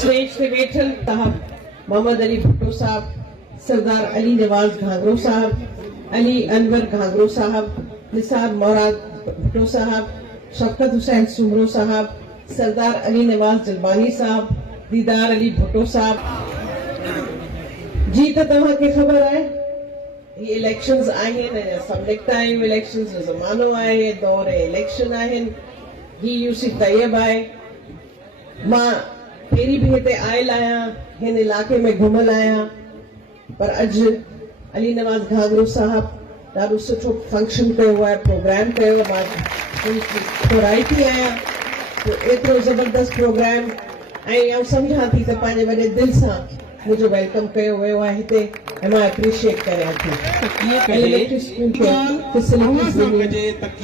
स्टेज पे वेठल साहब मोहम्मद अली भुट्टो साहब, सरदार अली नवाज घांगरो साहब, अली अनवर घांगरो साहब, निसार मोराद भुट्टो साहब, शौकत हुसैन सुमरो साहब, सरदार अली नवाज जलबानी साहब, दीदार अली भुट्टो साहब। जी तो तव्हां खे ख़बर आहे ये इलेक्शंस आहिनि, सबलिक टाइम इलेक्शंस जो ज़मानो आहे, दौर इलेक्शन आहिनि, ही यूसी तैयब आहे। मां पहिरीं बि हिते आयल आहियां, हिन इलाइक़े में घुमल आहियां, पर अॼु अली नवाज घांगरो साहब ॾाढो सुठो फंक्शन कयो आहे, प्रोग्राम कयो आहे। मां थोराइती आहियां तो एतिरो ज़बरदस्त प्रोग्राम ऐं सम्झां थी त पंहिंजे वॾे दिलि सां मुझे वेलकम कयो वियो आहे हिते ऐं मां एप्रिशिएट करियां थी। एलिमेंटरी स्कूल खे फैसिलिटीज़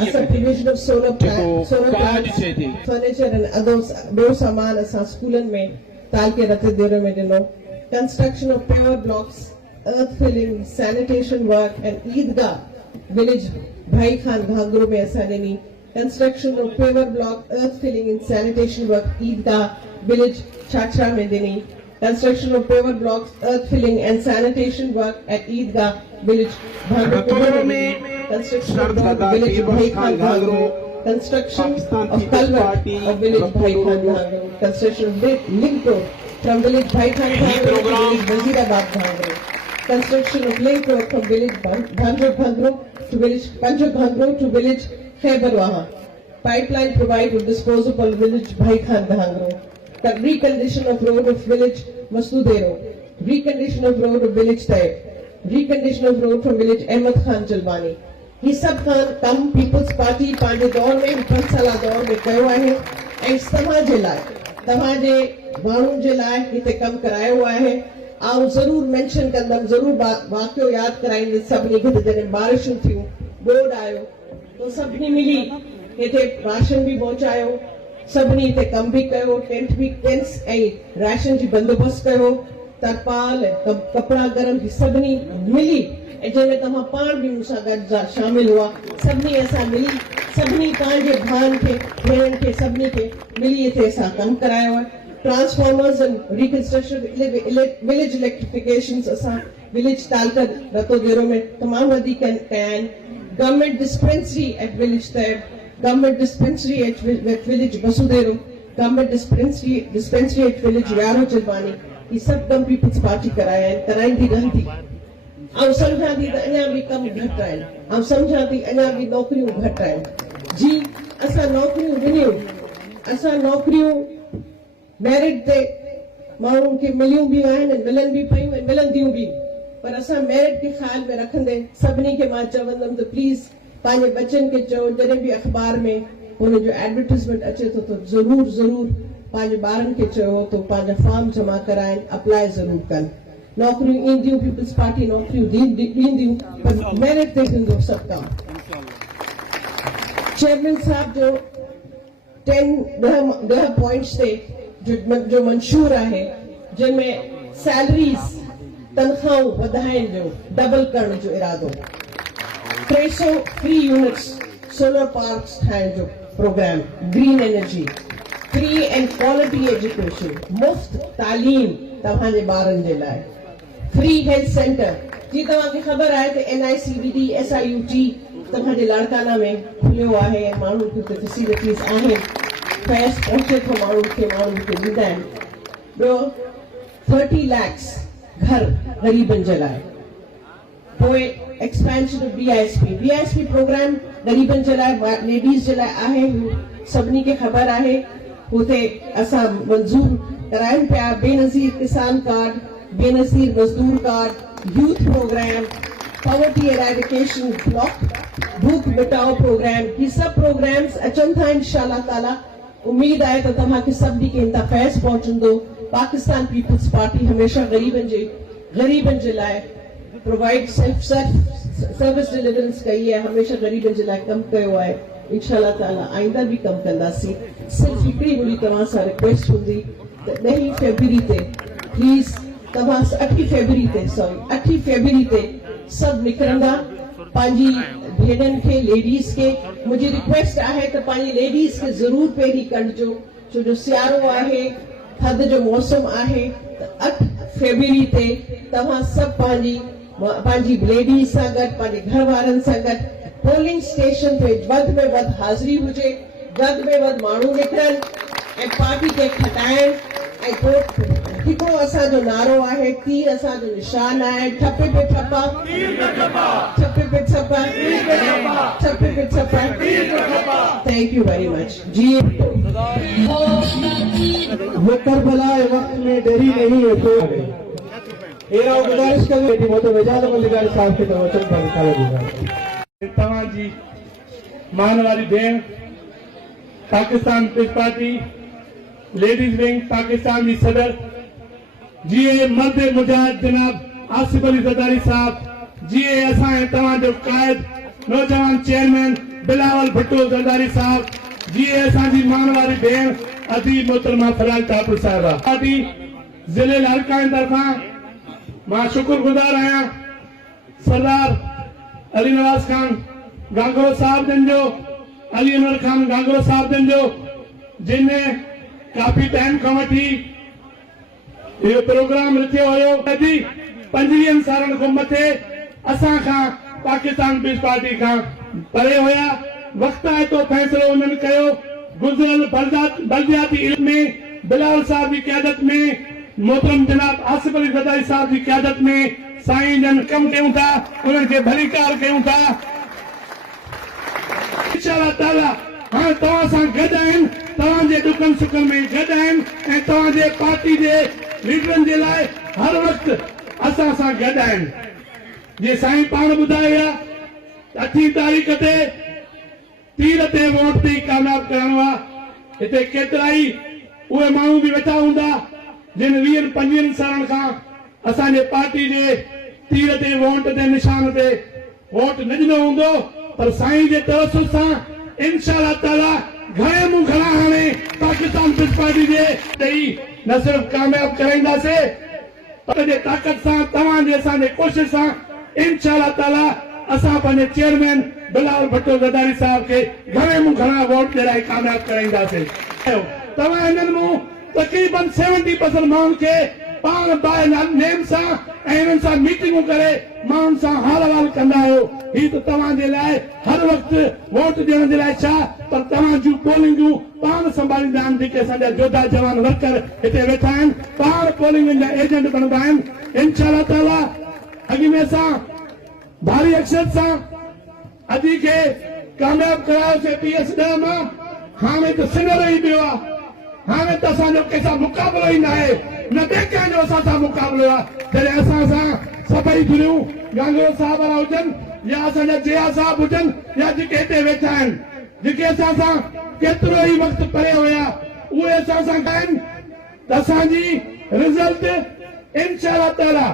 असां provision of solar furniture and ॿियो सामान असां स्कूलनि में ټالپ के रतोदेरो में ॾिनो। Construction of paver blocks, earth filling, sanitation work and Eidgah village ڀائي Khan Ghangro में असां ॾिनी। Construction of paver block, earth filling and sanitation work Eidgah village Chhachhro में ॾिनी। Construction of paver blocks, earth filling and sanitation work at Eidgah village, Bhangra mein. Construction of village ڀائي Khan घांगरो. Construction of culvert of village ڀائي Khan घांगरो. Construction of link road from village ڀائي Khan घांगरो to village Wazirabad घांगरो. Construction of link road from village Bhangra to village Panjaghangra to village Khaibarwaha. Pipeline provide with disposable village ڀائي Khan घांगरो. The recondition of road of village रतوديرو, recondition of road of village ټالپ, recondition of road from village Ahmad खान जलबानी। ये सब कम peoples party पंहिंजे दौर में 5 साला दौर में कयो आहे ऐं तव्हांजे लाइ, तव्हांजे माण्हुनि जे लाइ हिते कमु करायो आहे। आउं ज़रूर मेंशन कंदमि, ज़रूर वाक़ियो यादि कराईंदसि सभिनी खे, जॾहिं बारिशूं थियूं, बोर्ड आयो तो सभिनी मिली हिते राशन बि पहुचायो, सभिनी हिते कमु बि कयो, टेंट्स ऐं राशन जी बंदोबस्तु कयो, तरपाल कपिड़ा गरम सभिनी मिली ऐं जंहिंमें तव्हां पाण बि मूंसां गॾु शामिल हुआ। सभिनी असां मिली, सभिनी पंहिंजे भाउनि खे, भेणनि खे, सभिनी खे मिली हिते असां कमु करायो आहे। Transformers and reconstruction village electrification असां विलेज ټالپ रतोदेरो में तमामु वधीक कया आहिनि। Government dispensary at village ټالپ, government dispensary at village Ratodero, government dispensary at village यारो जलबानी। ये सब कम पीपल्स पार्टी कराया है, कराईंदी रहंदी। आउं सम्झां थी त अञा बि कम घटि आहिनि, आउं सम्झां थी अञा बि नौकरियूं घटि आहिनि। जी असां नौकरियूं ॾिनियूं, असां नौकरियूं मेरिट ते माण्हुनि खे मिलियूं बि आहिनि, मिलनि बि पयूं ऐं मिलंदियूं बि, पर असां मेरिट खे ख़्याल में रखंदे सभिनी खे मां चवंदमि त प्लीज़ पंहिंजे बच्चनि खे चओ, जॾहिं बि अख़बार में हुनजो एडवर्टाइज़मेंट अचे थो त ज़रूर पंहिंजे ॿारनि खे चयो त पंहिंजा फॉर्म जमा कराइनि, अप्लाई ज़रूर कनि। नौकरियूं ईंदियूं, पीपल्स पार्टी नौकरियूं ॾींदियूं, पर मेरिट ते थींदो सभु कमु। चेयरमैन साहब जो 10 पॉइंट्स ते जो मंशूर आहे, जंहिंमें सैलरीज़ तनख़्वाहूं वधाइण जो, डबल करण जो इरादो, 300 फ्री यूनिट्स सोलर पार्क्स ठाहिण जो program, green energy, free and quality education, मुफ्त तालीम तव्हांजे ॿारनि जे लाइ, फ्री हेल्थ सेंटर। जी तव्हांखे ख़बर आहे त NICVD SIUT तव्हांजे लाड़काना में खुलियो आहे, माण्हुनि खे फैसिलिटीज़ आहिनि, फैस पहुचे थो माण्हुनि खे ॾींदा आहिनि। ॿियो 30 लाख घर ग़रीबनि जे लाइ। पोइ एक्सपेंशन ऑफ BISP प्रोग्राम ग़रीबनि जे लाइ, लेडीज़ जे लाइ आहे, सभिनी खे ख़बर आहे। हुते असां मंज़ूर कराइनि पिया बेनज़ीर किसान कार्ड, बेनज़ीर मज़दूर card, youth program, poverty eradication block, भूख मिटाओ प्रोग्राम। ये सब प्रोग्राम्स अचनि था इंशाअल्लाह ताला। उम्मीद आहे त तव्हांखे सभिनी खे हितां फैज़ पहुचंदो। पाकिस्तान पीपल्स पार्टी हमेशह ग़रीबनि जे लाइ प्रोवाइड सर्विस डिलीवरेंस कई है, हमेशा ग़रीबनि जे लाइ कमु कयो आहे। इंशाअल्लाह ताला आइंदा भी कमु कंदासीं। सिर्फ़ हिकिड़ी मुंहिंजी तव्हां सां रिक्वेस्ट हूंदी त 8 फरवरी ते प्लीज़ तव्हां 8 फरवरी ते सभु निकिरंदा, पंहिंजी भेनरुनि खे, लेडीज़ खे मुंहिंजी रिक्वेस्ट आहे त पंहिंजी लेडीज़ खे ज़रूर पहिरीं कढिजो, छो जो सियारो आहे, थधि जो मौसम आहे त 8 फरवरी ते तव्हां सभु पंहिंजी लेडीज सां गॾु पंहिंजे घर वारनि सां गॾु पोलिंग स्टेशन ते वधि में वधि हाज़िरी हुजे, वधि में वधि माण्हू निकिरनि ऐं पार्टी खे खटाइण ऐं पोइ हिकिड़ो असांजो नारो आहे, तीर असांजो निशान आहे, ठपे पे ठपा ठपे पे ठपा ठपे पे ठपा। थैंक यू वेरी मच जी। करबला वक्त में देरी नहीं है तो मेरा गुजारिश कर बेटी वो तो वजाद मंदिर साहब के वचन पर निकालो तव्हांजी मान वाली भेण Pakistan peace party ladies wing Pakistan की सदर जी मर्द मुजाहिद जनाब आसिफ अली ज़रदारी साहब जी असां तव्हांजो कायद नौजवान चेयरमैन बलावल भुट्टो ज़रदारी साहब जी असांजी मान वाली भेण अदी मोहतरमा फरियाल ټالپر साहिबा पार्टी ज़िले हल्का तरफां मां शुक्रगुजार आहियां सरदार अली नवाज खान घांगरो साहब जन जो अली अनवर खान घांगरो साहब जन जो जिन्हें काफ़ी टाइम खां वठी इहो प्रोग्राम रखियो हुयो। अॼु 25 सालनि खां मथे असां खां पाकिस्तान पीस पार्टी खां परे हुया। वक्त आहे तो फ़ैसिलो उन्हनि कयो। गुज़िरियल बलदियाती इल्म में बलावल साहब की क़यादत में मोहतरम जनाब आसिफ अली ज़रदारी साहब की क़यादत में साईं जन कम कयूं था, उन्हनि खे भलीकार कयूं था। इंशाअल्लाह ताला हाणे तव्हां सां गॾु आहिनि, तव्हांजे दुखनि सुखनि में गॾु आहिनि ऐं तव्हांजे पार्टी जे लीडरनि जे लाइ हर वक़्तु असां सां गॾु आहिनि। जीअं साईं पाण ॿुधायो आहे 8 तारीख़ ते तीर ते वोट ते कामयाब करणो आहे। हिते केतिरा ई उहे माण्हू बि वेठा हूंदा जिन 20-25 सालनि खां असांजे पार्टी जे तीर ते वोट ते निशान ते वोट न ॾिनो हूंदो, पर साईं जे तवसुल सां इंशाअल्लाह ताला घणे मूं घणा हाणे पाकिस्तान पीस पार्टी जे ॾेई न सिर्फ़ कामयाब कराईंदासीं, पर ताक़त सां तव्हांजे असांजे कोशिश सां इंशाअल्लाह ताला असां पंहिंजे चेयरमैन बलावल भुट्टो ज़रदारी साहब के घणे मूं घणा वोट जे लाइ कामयाब कराईंदासीं। तव्हां हिननि मूं तक़रीबन 70% माण्हुनि खे पाण बाय नेम सां ऐं हिननि सां मीटिंगूं करे माण्हुनि सां हाल अहिवाल कंदा आहियो। हीउ त तव्हांजे लाइ हर वक़्तु वोट ॾियण जे लाइ छा, पर तव्हां जूं पोलिंगूं पाण संभालींदा आहिनि। जेके असांजा जोधा जवान वर्कर हिते वेठा आहिनि, पाण पोलिंग जा एजेंट बनंदा आहिनि। इंशाअल्लाह ताला अॻु में असां भारी अक्षर सां अॼु खे कामयाब करायोसीं PS10 मां। हाणे त सिंगर ई ॿियो आहे, हाणे त असांजो कंहिंसां मुक़ाबिलो ई न आहे, न ॿिए कंहिंजो असां सां मुक़ाबिलो आहे। जॾहिं असां सां सभई धुरियूं घांगरो साहब वारा हुजनि या असांजा जया साहब हुजनि या जेके हिते वेठा आहिनि, जेके असां सां केतिरो ई वक़्तु परे हुया, उहे असां सां आहिनि त असांजी रिज़ल्ट इंशाअल्लाह ताला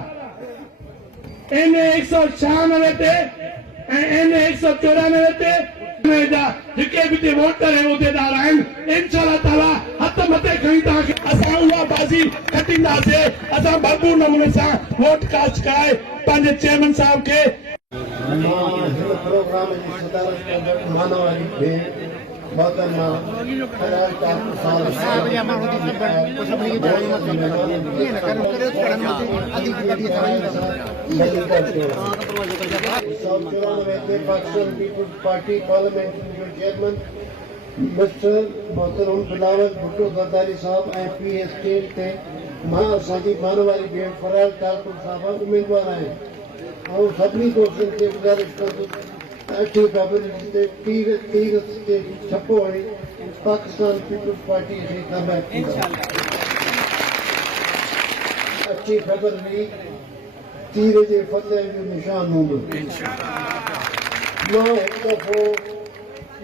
NA 196 ते ऐं NA 194 ते जेके बि हिते वोटर ऐं उहिदेदार आहिनि इंशाअल्लाह ताला हथ मथे खणी तव्हांखे असां उहा बाज़ी खटींदासीं। असां भरपूर नमूने सां वोट कास्ट कराए पंहिंजे चेयरमैन साहब खे प्रोग्राम जी सदारत माना वारी भेण मोहतरमा फरियाल ټالپر साहब पाकिस्तान पीपल्स पार्टी पार्लियामेंट जो चेयरमैन मिस्टर मोहतरम बलावल भुट्टो ज़रदारी साहब ऐं PS10 ते मां असांजी मान वारी भेण फरियाल ټالپر साहब उम्मीदवार आहिनि। ऐं सभिनी दोस्तनि खे गुज़ारिश कंदुसि 8 फरवरी ते तीर ते छपो हणी पाकिस्तान पीपल्स पार्टी खे कामयाब कंदा। 8 फरवरी तीर जे फतेह जो निशान हूंदो। मां हिकु दफ़ो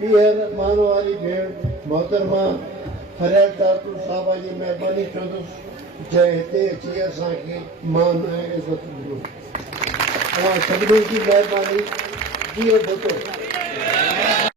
ॿीहर मान वारी भेण मोहतरमा फरियाल ټالپر साहब जी महिरबानी कंदुसि जंहिं हिते अची असांखे मान ऐं इज़त ॾिनो। तव्हां सभिनी जी महिरबानी।